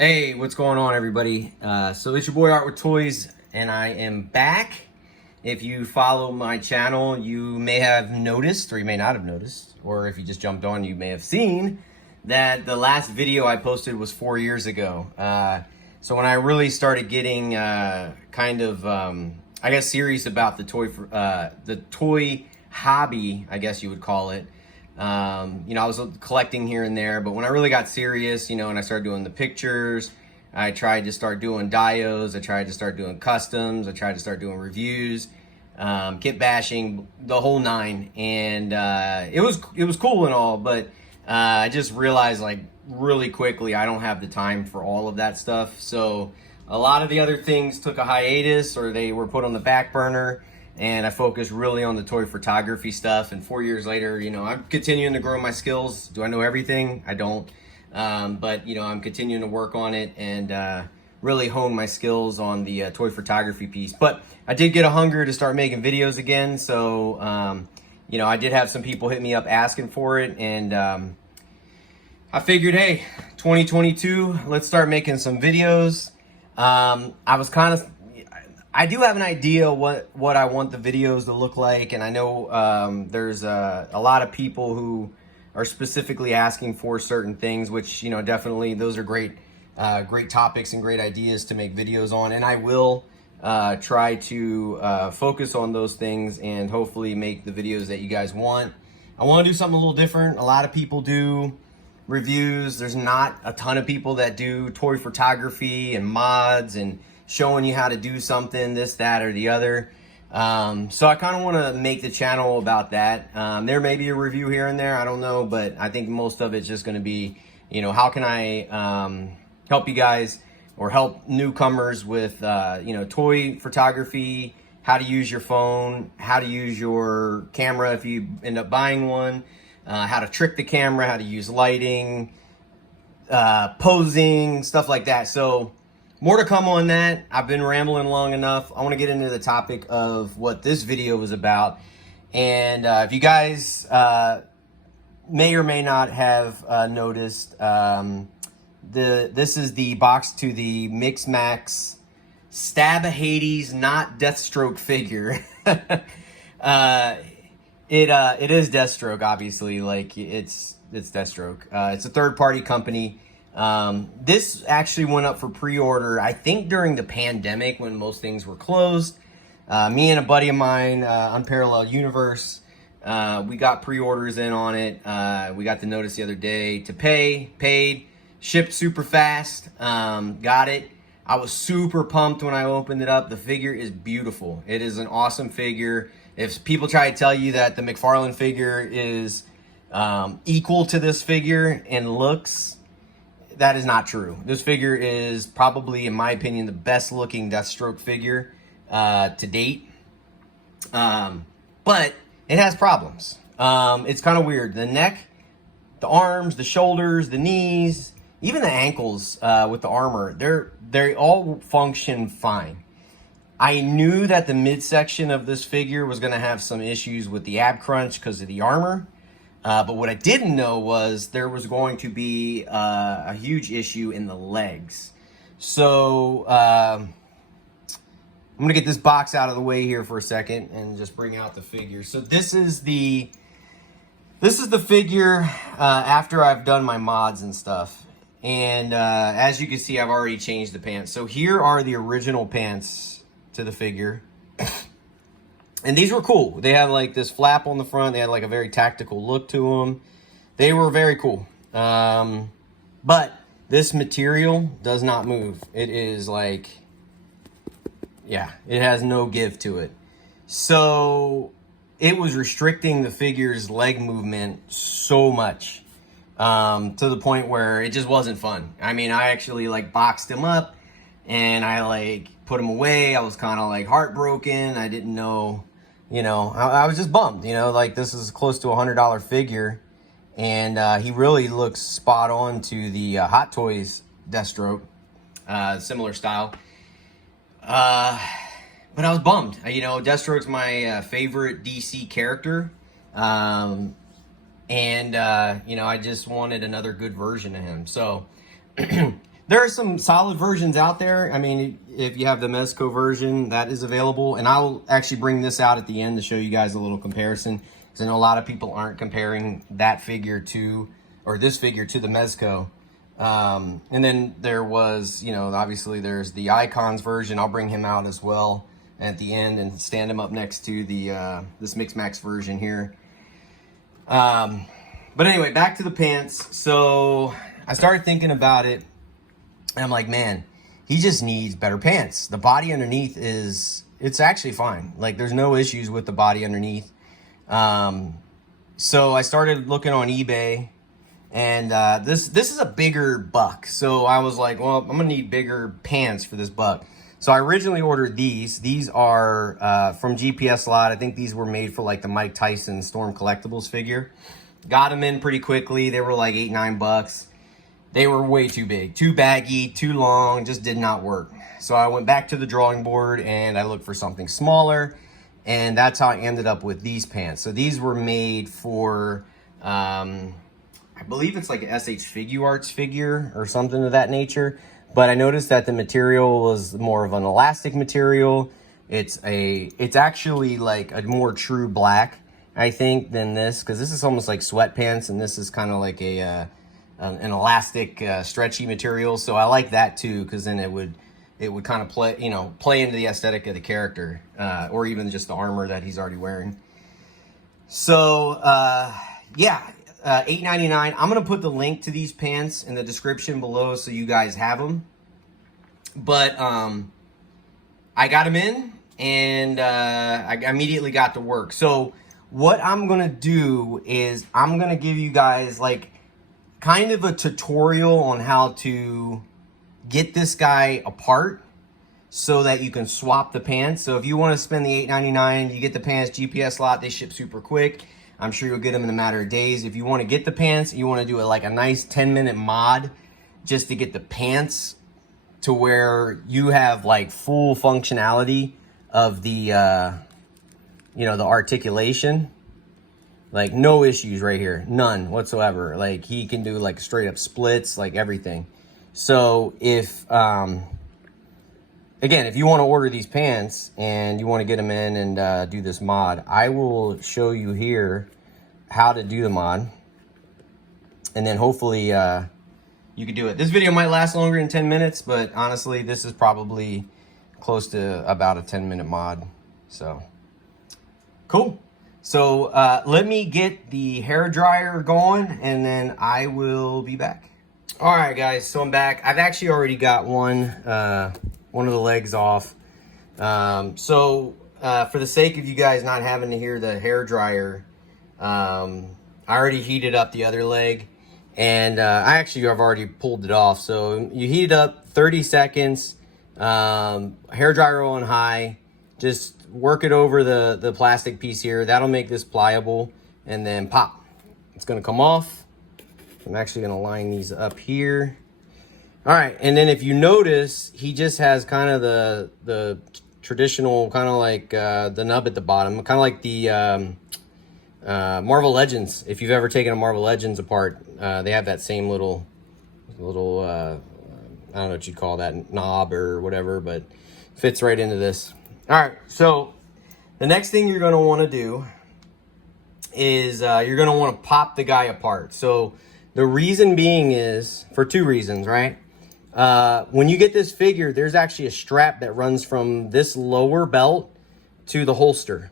Hey, what's going on, everybody? So it's your boy Art with Toys, and I am back. If you follow my channel, you may have noticed, or you may not have noticed, or if you just jumped on, you may have seen that the last video I posted was 4 years ago. So when I really started getting I guess, serious about the toy hobby, I guess you would call it. I was collecting here and there, but when I really got serious, and I started doing the pictures, I tried to start doing dios, I tried to start doing customs, I tried to start doing reviews, kit bashing, the whole nine. And it was cool and all, but I just realized, like, really quickly, I don't have the time for all of that stuff. So a lot of the other things took a hiatus, or they were put on the back burner, and I focused really on the toy photography stuff. And 4 years later, I'm continuing to grow my skills. Do I know everything? I don't. But I'm continuing to work on it and really hone my skills on the toy photography piece. But I did get a hunger to start making videos again. So, I did have some people hit me up asking for it. And I figured, hey, 2022, let's start making some videos. I do have an idea what I want the videos to look like, and I know there's a lot of people who are specifically asking for certain things, which definitely those are great topics and great ideas to make videos on, and I will try to focus on those things and hopefully make the videos that you guys want. I want to do something a little different. A lot of people do reviews. There's not a ton of people that do toy photography and mods and showing you how to do something, this, that, or the other. So I kind of want to make the channel about that. There may be a review here and there, I don't know, but I think most of it's just going to be, how can I help you guys or help newcomers with, toy photography, how to use your phone, how to use your camera if you end up buying one, how to trick the camera, how to use lighting, posing, stuff like that. So more to come on that. I've been rambling long enough. I want to get into the topic of what this video was about. And if you guys may or may not have noticed, this is the box to the Mix Max Stab a Hades, not Deathstroke figure. It is Deathstroke, obviously. Like, it's Deathstroke. It's a third-party company. This actually went up for pre-order, I think, during the pandemic when most things were closed. Me and a buddy of mine, Unparalleled Universe, we got pre-orders in on it. We got the notice the other day to paid, shipped super fast, got it. I was super pumped when I opened it up. The figure is beautiful. It is an awesome figure. If people try to tell you that the McFarlane figure is equal to this figure in looks, that is not true. This figure is probably, in my opinion, the best looking Deathstroke figure to date. But it has problems. It's kind of weird. The neck, the arms, the shoulders, the knees, even the ankles with the armor, they all function fine. I knew that the midsection of this figure was going to have some issues with the ab crunch because of the armor. But what I didn't know was there was going to be a huge issue in the legs. So I'm going to get this box out of the way here for a second and just bring out the figure. So this is the figure after I've done my mods and stuff. And as you can see, I've already changed the pants. So here are the original pants to the figure. And these were cool. They had like this flap on the front. They had like a very tactical look to them. They were very cool. But this material does not move. It is like, yeah, it has no give to it. So it was restricting the figure's leg movement so much to the point where it just wasn't fun. I mean, I actually like boxed him up and I like put him away. I was kind of like heartbroken. I didn't know, I was just bummed, like this is close to $100 figure. And he really looks spot on to the Hot Toys Deathstroke, similar style. But I was bummed. Deathstroke's my favorite DC character. I just wanted another good version of him. So There are some solid versions out there. I mean, if you have the Mezco version, that is available. And I'll actually bring this out at the end to show you guys a little comparison, because I know a lot of people aren't comparing that figure to, or this figure to the Mezco. And then there was, you know, obviously there's the Icons version. I'll bring him out as well at the end and stand him up next to the this Mix Max version here. But anyway, back to the pants. So I started thinking about it, and I'm like, man, he just needs better pants. The body underneath it's actually fine. Like, there's no issues with the body underneath. So I started looking on eBay, and this is a bigger buck. So I was like, well, I'm gonna need bigger pants for this buck. So I originally ordered these. These are from GPS Lot. I think these were made for like the Mike Tyson Storm Collectibles figure. Got them in pretty quickly. They were like $8-9. They were way too big, too baggy, too long, just did not work. So I went back to the drawing board and I looked for something smaller, and that's how I ended up with these pants. So these were made for, I believe it's like a SH Figuarts figure or something of that nature. But I noticed that the material was more of an elastic material. It's actually like a more true black, I think, than this, because this is almost like sweatpants, and this is kind of like an elastic, stretchy material. So I like that too, because then it would kind of play into the aesthetic of the character, or even just the armor that he's already wearing. So yeah, $8.99. I'm gonna put the link to these pants in the description below so you guys have them. But I got them in, and I immediately got to work. So what I'm gonna do is I'm gonna give you guys like kind of a tutorial on how to get this guy apart so that you can swap the pants. So if you want to spend the $8.99, you get the pants, GPS Lot, they ship super quick. I'm sure you'll get them in a matter of days. If you want to get the pants, you want to do like a nice 10-minute mod just to get the pants to where you have like full functionality of the the articulation. Like, no issues right here, none whatsoever. Like, he can do like straight up splits, like everything. So if again, if you want to order these pants and you want to get them in and do this mod, I will show you here how to do the mod, and then hopefully you can do it. This video might last longer than 10 minutes, but honestly, this is probably close to about a 10-minute mod. So cool. So let me get the hair dryer going, and then I will be back. All right, guys, so I'm back. I've actually already got one of the legs off. So for the sake of you guys not having to hear the hair dryer, I already heated up the other leg, and I've already pulled it off. So you heat it up 30 seconds, hair dryer on high, just work it over the plastic piece here. That'll make this pliable, and then pop. It's gonna come off. I'm actually gonna line these up here. All right, and then if you notice, he just has kind of the traditional, kind of like the nub at the bottom, kind of like the Marvel Legends. If you've ever taken a Marvel Legends apart, they have that same little I don't know what you call that, knob or whatever, but fits right into this. All right, so the next thing you're gonna wanna do is you're gonna wanna pop the guy apart. So the reason being is for two reasons, right? When you get this figure, there's actually a strap that runs from this lower belt to the holster.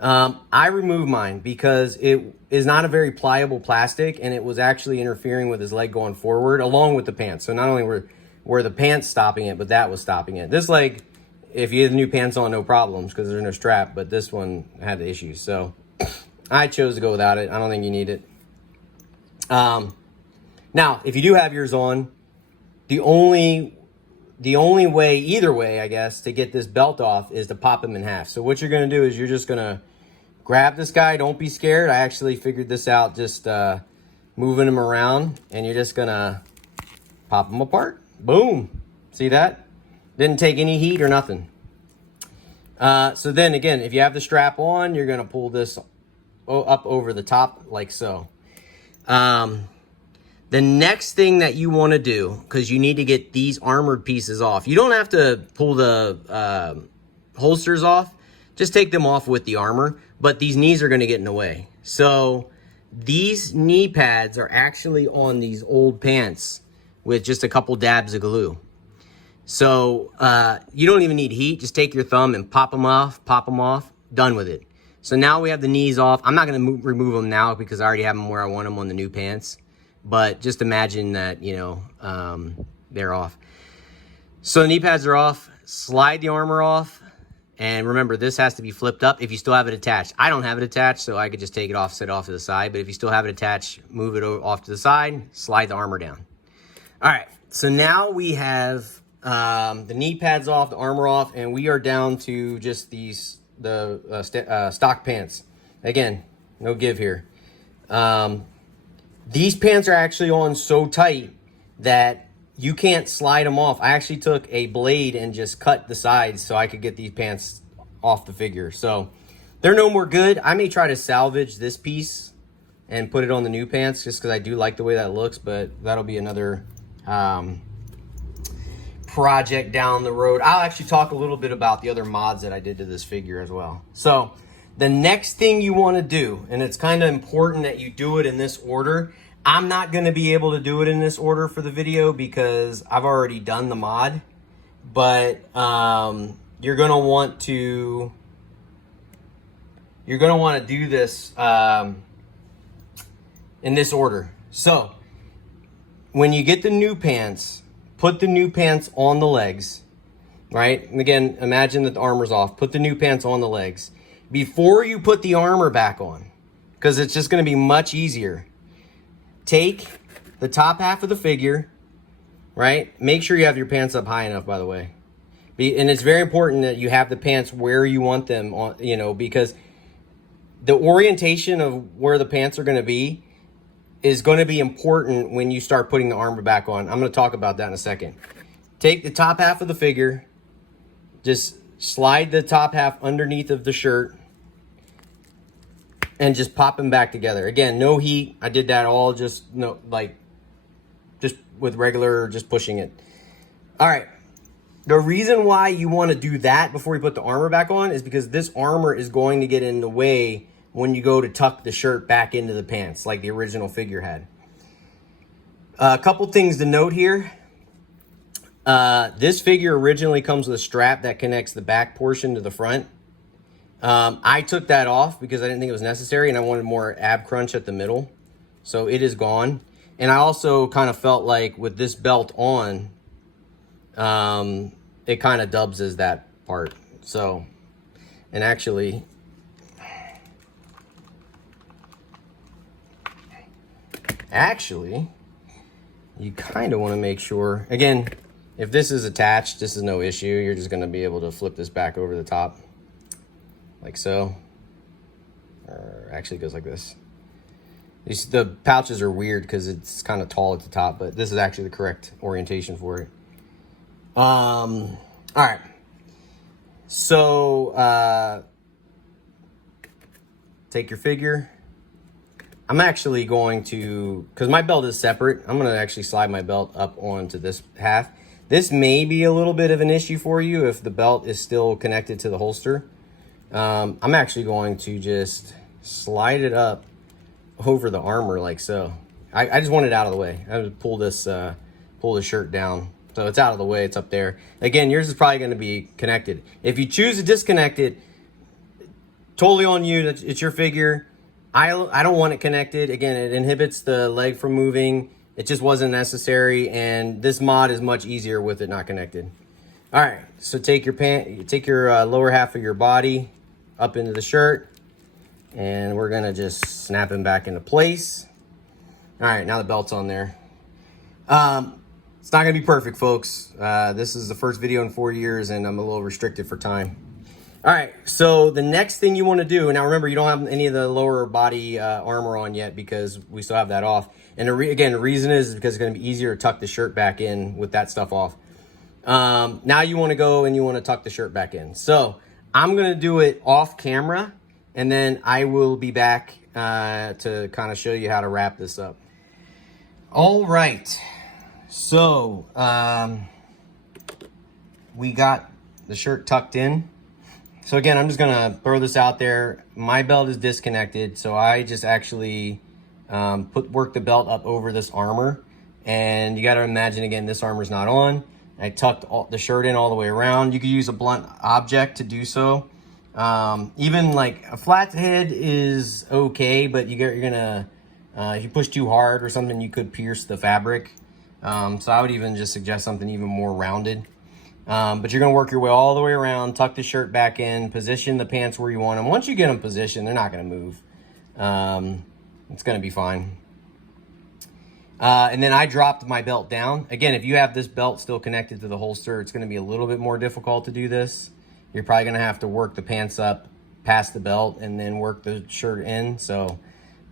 I removed mine because it is not a very pliable plastic, and it was actually interfering with his leg going forward along with the pants. So not only were the pants stopping it, but that was stopping it. This leg, if you have new pants on, no problems because there's no strap, but this one had the issues. So I chose to go without it. I don't think you need it. Now, if you do have yours on, the only way, either way, I guess, to get this belt off is to pop him in half. So what you're going to do is you're just going to grab this guy. Don't be scared. I actually figured this out just moving him around, and you're just going to pop him apart. Boom. See that? Didn't take any heat or nothing. So then again, if you have the strap on, you're going to pull this up over the top like so. The next thing that you want to do, because you need to get these armored pieces off. You don't have to pull the holsters off. Just take them off with the armor. But these knees are going to get in the way. So these knee pads are actually on these old pants with just a couple dabs of glue. So you don't even need heat. Just take your thumb and pop them off, done with it. So now we have the knees off. I'm not going to remove them now because I already have them where I want them on the new pants. But just imagine that, you know, they're off. So the knee pads are off. Slide the armor off. And remember, this has to be flipped up if you still have it attached. I don't have it attached, so I could just take it off, set it off to the side. But if you still have it attached, move it off to the side, slide the armor down. All right, so now we have the knee pads off, the armor off, and we are down to just the stock pants. Again, no give here. These pants are actually on so tight that you can't slide them off. I actually took a blade and just cut the sides so I could get these pants off the figure. So they're no more good. I may try to salvage this piece and put it on the new pants just because I do like the way that looks, but that'll be another project down the road. I'll actually talk a little bit about the other mods that I did to this figure as well. So the next thing you want to do, and it's kind of important that you do it in this order. I'm not going to be able to do it in this order for the video because I've already done the mod, but you're going to want to do this in this order. So when you get the new pants, put the new pants on the legs, right? And again, imagine that the armor's off. Put the new pants on the legs before you put the armor back on, because it's just going to be much easier. Take the top half of the figure, right? Make sure you have your pants up high enough, by the way. And it's very important that you have the pants where you want them on, you know, because the orientation of where the pants are going to be is going to be important when you start putting the armor back on. I'm going to talk about that in a second. Take the top half of the figure, just slide the top half underneath of the shirt, and just pop them back together. Again, no heat. I did that all just with regular, just pushing it. All right. The reason why you want to do that before you put the armor back on is because this armor is going to get in the way when you go to tuck the shirt back into the pants like the original figure had. A couple things to note here. This figure originally comes with a strap that connects the back portion to the front. I took that off because I didn't think it was necessary and I wanted more ab crunch at the middle. So it is gone. And I also kind of felt like with this belt on, it kind of dubs as that part. So, and actually, you kind of want to make sure, again, if this is attached, this is no issue. You're just going to be able to flip this back over the top. Like so. Or actually it goes like this. The pouches are weird because it's kind of tall at the top, but this is actually the correct orientation for it. All right. So, take your figure. I'm actually going to, because my belt is separate, I'm going to actually slide my belt up onto this half. This may be a little bit of an issue for you if the belt is still connected to the holster. I'm actually going to just slide it up over the armor like so. I just want it out of the way. I would pull this shirt down. So it's out of the way, it's up there. Again, yours is probably going to be connected. If you choose to disconnect it, totally on you, it's your figure. I don't want it connected. Again, it inhibits the leg from moving. It just wasn't necessary, and this mod is much easier with it not connected. All right, so take your lower half of your body up into the shirt, and we're gonna just snap him back into place. All right, now the belt's on there. It's not gonna be perfect, folks. This is the first video in 4 years, and I'm a little restricted for time. All right, so the next thing you want to do, now remember, you don't have any of the lower body armor on yet because we still have that off. And again, the reason is because it's going to be easier to tuck the shirt back in with that stuff off. Now you want to go and you want to tuck the shirt back in. So I'm going to do it off camera, and then I will be back to kind of show you how to wrap this up. All right, so we got the shirt tucked in. So again, I'm just gonna throw this out there. My belt is disconnected, so I just actually work the belt up over this armor. And you gotta imagine, again, this armor's not on. I tucked the shirt in all the way around. You could use a blunt object to do so. Even like a flat head is okay, but you're gonna, if you push too hard or something, you could pierce the fabric. So I would even just suggest something even more rounded. But you're gonna work your way all the way around, tuck the shirt back in, position the pants where you want them. Once you get them positioned, they're not gonna move. It's gonna be fine. And then I dropped my belt down. Again, if you have this belt still connected to the holster, it's gonna be a little bit more difficult to do this. You're probably gonna have to work the pants up past the belt and then work the shirt in. So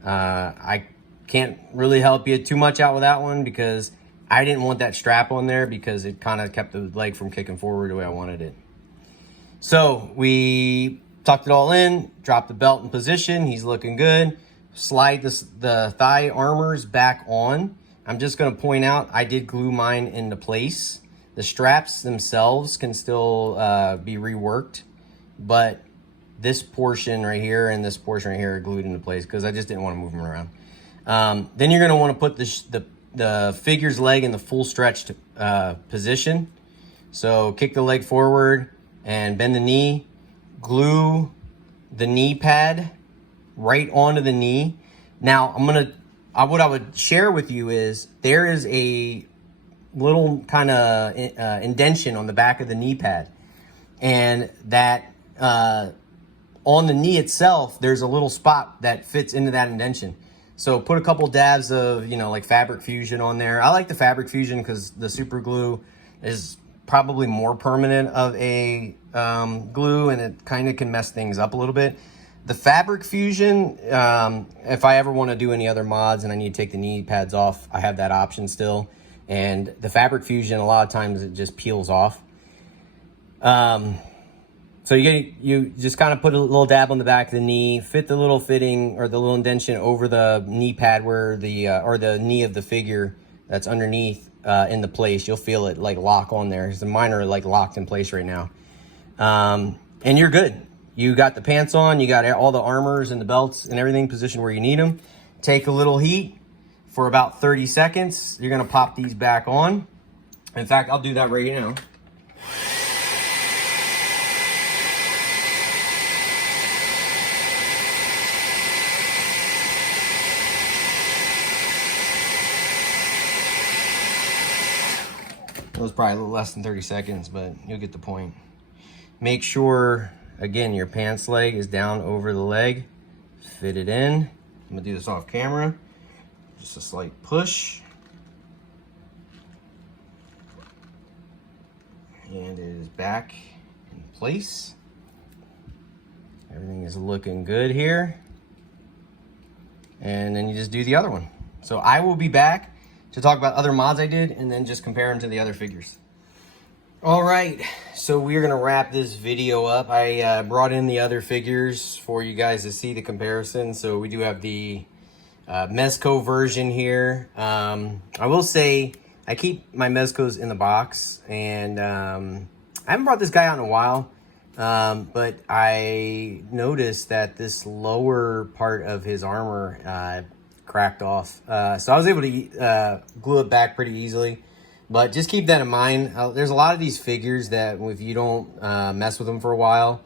I can't really help you too much out with that one because I didn't want that strap on there because it kind of kept the leg from kicking forward the way I wanted it. So we tucked it all in, dropped the belt in position. He's looking good. Slide the thigh armors back on. I'm just going to point out I did glue mine into place. The straps themselves can still be reworked, but this portion right here and this portion right here are glued into place because I just didn't want to move them around. Then you're going to want to put the figure's leg in the full stretched position. So kick the leg forward and bend the knee. Glue the knee pad right onto the knee. Now what I would share with you is there is a little kind of indentation on the back of the knee pad, and that on the knee itself there's a little spot that fits into that indentation. So put a couple dabs of, like Fabric Fusion on there. I like the Fabric Fusion because the super glue is probably more permanent of a glue, and it kind of can mess things up a little bit. The Fabric Fusion, if I ever want to do any other mods and I need to take the knee pads off, I have that option still. And the Fabric Fusion, a lot of times it just peels off. So you just kind of put a little dab on the back of the knee, fit the little fitting or the little indentation over the knee pad where or the knee of the figure that's underneath in the place. You'll feel it like lock on there. So mine are like locked in place right now. And you're good. You got the pants on, you got all the armors and the belts and everything positioned where you need them. Take a little heat for about 30 seconds. You're gonna pop these back on. In fact, I'll do that right now. It was probably a little less than 30 seconds, but you'll get the point. Make sure, again, your pants leg is down over the leg. Fit it in. I'm gonna do this off camera. Just a slight push. And it is back in place. Everything is looking good here. And then you just do the other one. So I will be back to talk about other mods I did and then just compare them to the other figures. All right, so we're gonna wrap this video up. I brought in the other figures for you guys to see the comparison. So we do have the Mezco version here. I will say I keep my Mezcos in the box, and I haven't brought this guy out in a while, but I noticed that this lower part of his armor cracked off. So I was able to glue it back pretty easily. But just keep that in mind. There's a lot of these figures that if you don't mess with them for a while,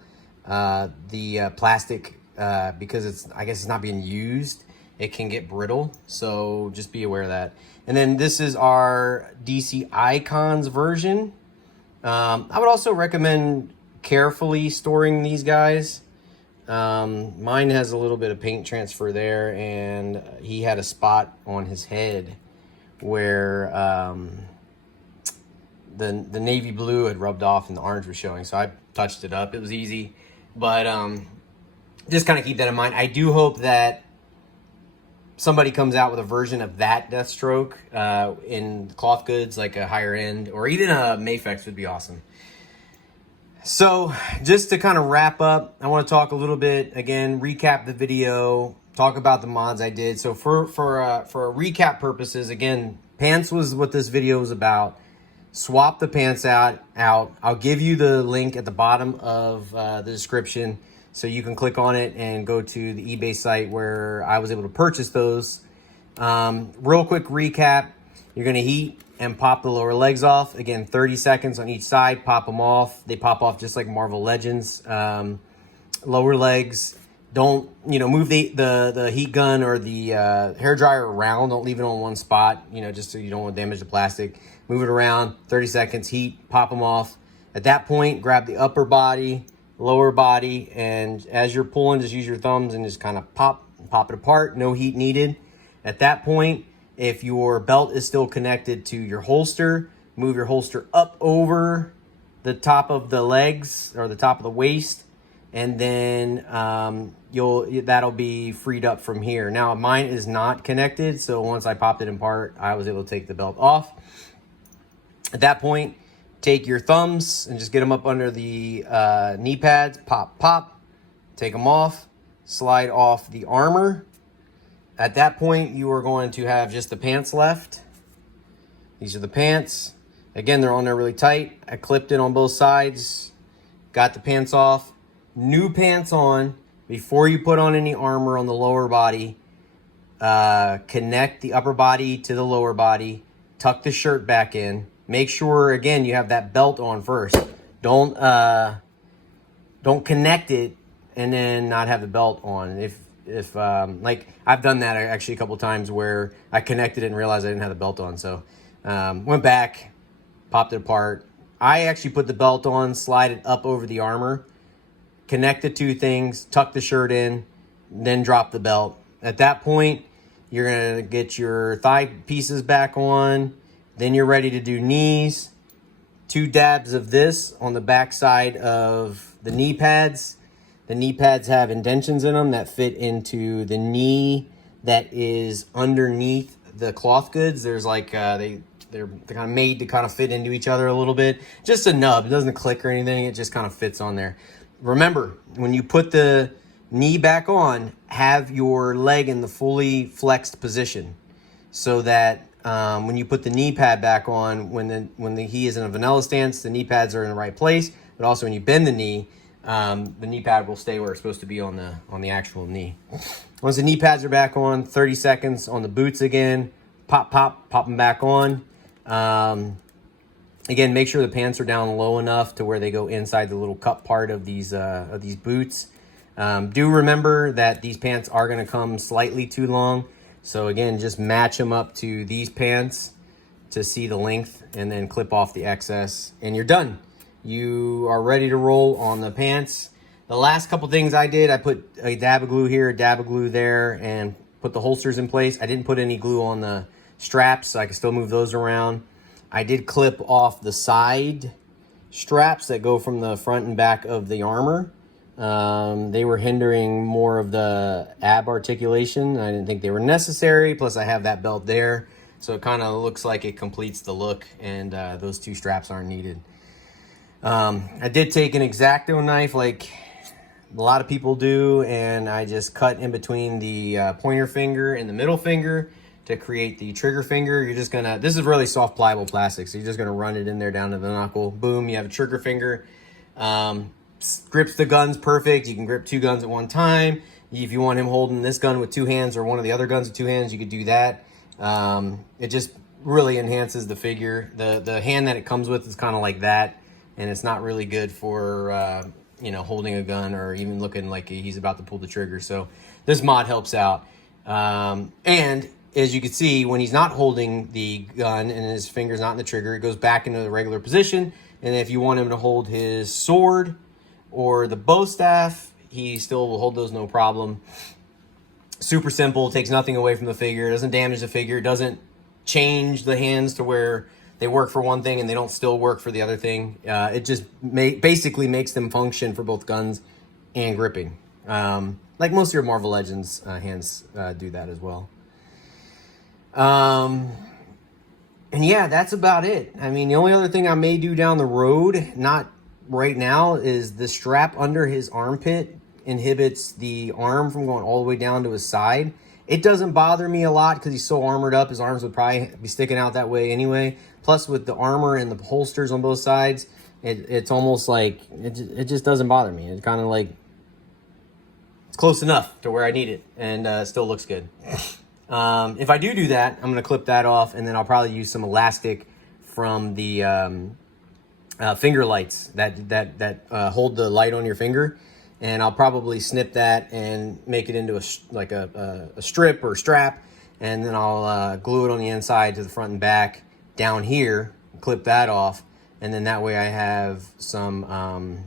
the plastic, because I guess it's not being used, it can get brittle. So just be aware of that. And then this is our DC Icons version. I would also recommend carefully storing these guys. Mine has a little bit of paint transfer there, and he had a spot on his head where the navy blue had rubbed off and the orange was showing, so I touched it up. It was easy, but just kind of keep that in mind. I do hope that somebody comes out with a version of that Deathstroke in cloth goods, like a higher end, or even a Mafex would be awesome. So just to kind of wrap up, I want to talk a little bit, again, recap the video, talk about the mods I did. So for recap purposes, again, pants was what this video was about. Swap the pants out. I'll give you the link at the bottom of the description so you can click on it and go to the eBay site where I was able to purchase those. Real quick recap, you're going to heat and pop the lower legs off. Again, 30 seconds on each side, pop them off. They pop off just like Marvel Legends. Lower legs, don't, move the heat gun or the hair dryer around. Don't leave it on one spot, just so you don't want to damage the plastic. Move it around, 30 seconds, heat, pop them off. At that point, grab the upper body, lower body, and as you're pulling, just use your thumbs and just kind of pop it apart. No heat needed. At that point, if your belt is still connected to your holster, move your holster up over the top of the legs or the top of the waist, and then that'll be freed up from here. Now, mine is not connected, so once I popped it in part, I was able to take the belt off. At that point, take your thumbs and just get them up under the knee pads. Pop. Take them off. Slide off the armor. At that point, you are going to have just the pants left. These are the pants. Again, they're on there really tight. I clipped it on both sides. Got the pants off. New pants on. Before you put on any armor on the lower body, connect the upper body to the lower body. Tuck the shirt back in. Make sure, again, you have that belt on first. Don't connect it and then not have the belt on. If like I've done that actually a couple times where I connected it and realized I didn't have the belt on. So went back, popped it apart. I actually put the belt on, slide it up over the armor, connect the two things, tuck the shirt in, then drop the belt. At that point, you're gonna get your thigh pieces back on. Then you're ready to do knees. 2 dabs of this on the back side of the knee pads. The knee pads have indentions in them that fit into the knee that is underneath the cloth goods. There's like, they're kind of made to kind of fit into each other a little bit. Just a nub, it doesn't click or anything. It just kind of fits on there. Remember, when you put the knee back on, have your leg in the fully flexed position so that when you put the knee pad back on, when he is in a vanilla stance, the knee pads are in the right place. But also when you bend the knee pad will stay where it's supposed to be on the actual knee. Once the knee pads are back on, 30 seconds on the boots again. Pop them back on. Again, make sure the pants are down low enough to where they go inside the little cup part of these boots. Do remember that these pants are going to come slightly too long. So again, just match them up to these pants to see the length and then clip off the excess and you're done. You are ready to roll on the pants. The last couple things I did, I put a dab of glue here, a dab of glue there, and put the holsters in place. I didn't put any glue on the straps, so I can still move those around. I did clip off the side straps that go from the front and back of the armor. They were hindering more of the ab articulation. I didn't think they were necessary. Plus I have that belt there. So it kind of looks like it completes the look and those 2 straps aren't needed. I did take an X-Acto knife like a lot of people do. And I just cut in between the pointer finger and the middle finger to create the trigger finger. You're just gonna, this is really soft pliable plastic. So you're just gonna run it in there down to the knuckle. Boom, you have a trigger finger. Grips the guns perfect. You can grip 2 guns at one time. If you want him holding this gun with 2 hands or one of the other guns with 2 hands, you could do that. It just really enhances the figure. The hand that it comes with is kind of like that, and it's not really good for holding a gun or even looking like he's about to pull the trigger. So this mod helps out. And as you can see, when he's not holding the gun and his finger's not in the trigger, it goes back into the regular position. And if you want him to hold his sword or the bow staff, he still will hold those no problem. Super simple, takes nothing away from the figure, doesn't damage the figure, doesn't change the hands to where they work for one thing and they don't still work for the other thing. It just basically makes them function for both guns and gripping. Like most of your Marvel Legends hands do that as well. And yeah, that's about it. I mean, the only other thing I may do down the road, not right now, is the strap under his armpit inhibits the arm from going all the way down to his side. It doesn't bother me a lot because he's so armored up. His arms would probably be sticking out that way anyway. Plus, with the armor and the holsters on both sides, it's almost like it just doesn't bother me. It's kind of like it's close enough to where I need it, and it still looks good. If I do that, I'm going to clip that off, and then I'll probably use some elastic from the finger lights that hold the light on your finger. And I'll probably snip that and make it into a strip or strap, and then I'll glue it on the inside to the front and back down here, clip that off, and then that way I have some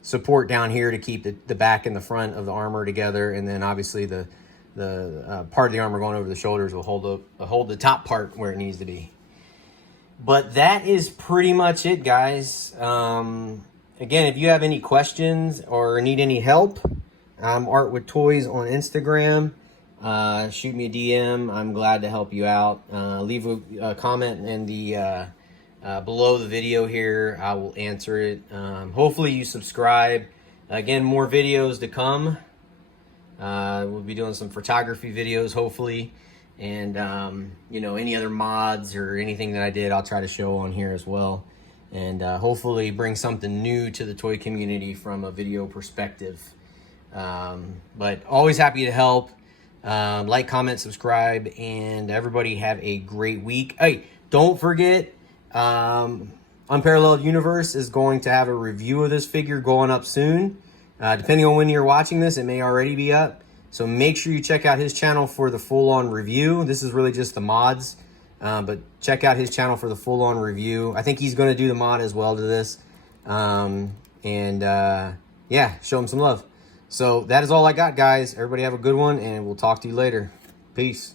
support down here to keep the back and the front of the armor together, and then obviously the part of the armor going over the shoulders will hold the top part where it needs to be. But that is pretty much it, guys. Again, if you have any questions or need any help, I'm Art with Toys on Instagram. Shoot me a DM. I'm glad to help you out. Leave a comment in the below the video here. I will answer it. Hopefully you subscribe. Again, more videos to come. We'll be doing some photography videos, hopefully. And, you know, any other mods or anything that I did, I'll try to show on here as well. And hopefully bring something new to the toy community from a video perspective. But always happy to help. Like, comment, subscribe, and everybody have a great week. Hey, don't forget, Unparalleled Universe is going to have a review of this figure going up soon. Depending on when you're watching this, it may already be up. So make sure you check out his channel for the full-on review. This is really just the mods. But check out his channel for the full-on review. I think he's going to do the mod as well to this. Yeah, show him some love. So that is all I got, guys. Everybody have a good one, and we'll talk to you later. Peace.